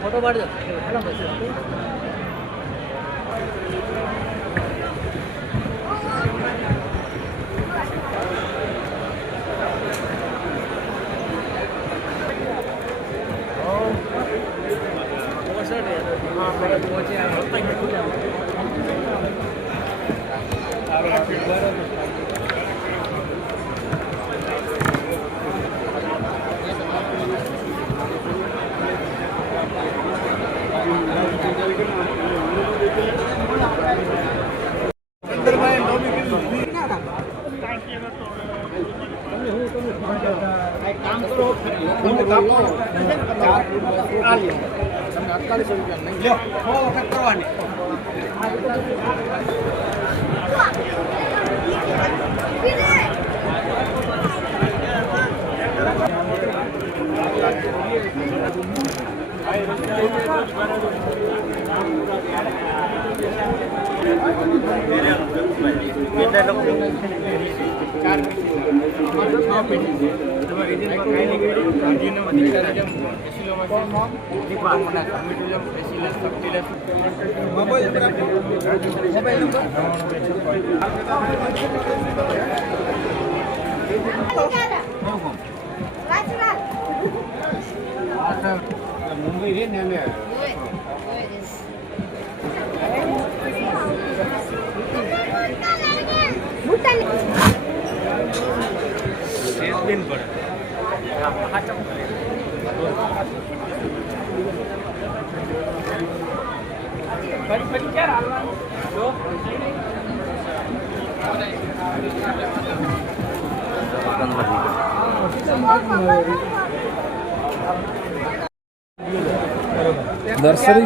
Photo પાડજો. Hello પછી काम करो मुंबई है दिन पर नर्सरी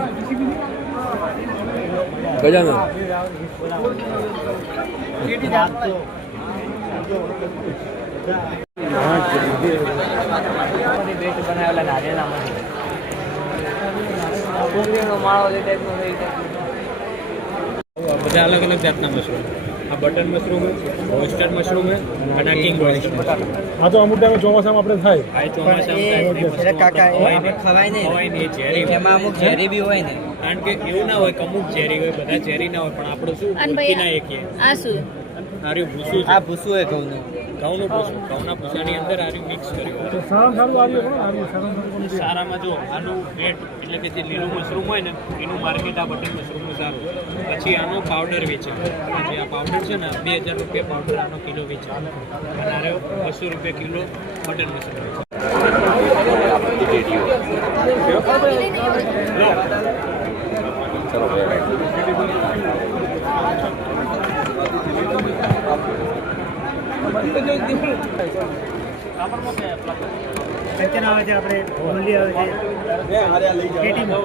गजानन બેટ બનાવેલા નારિયેળના ડુંગળીનો માળો જે ટાઈપનો હોય બધા अलग अलग जातना मशरूम आ बटन मशरूम है रोस्टेड मशरूम है અને કિંગ ઓયસ્ટર આ તો અમુક ટાઈમે ચોમાસામાં આપણે થાય આ ચોમાસામાં કાકા ખવાય નહીં ઝેરી એમાં અમુક ઝેરી બી હોય ને કારણ કે એવું ના હોય કે અમુક ઝેરી હોય બધા ઝેરી ના હોય પણ આપણે શું ઓળખી ના એકીએ આ શું આર્યું ભૂસું આ ભૂસું હોય ઘઉંનું ભૂસું ઘઉંના ભૂસાની અંદર આર્યું મિક્સ કર્યું સારામાં જો આનું વેટ એટલે કે જે લીલું મશરૂમ હોય ને એનું માર્કેટ આ બટન મશરૂમનું સારું પછી આનો પાવડર વેચે જે આ પાવડર છે ને 2000 રૂપિયા પાવડર આનો કિલો વેચે અને આરે 200 રૂપિયા કિલો બટન મશરૂમ કંચન આવે છે આપણે હોલી આવે છે પેટીમાં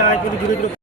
આવે પેલું 0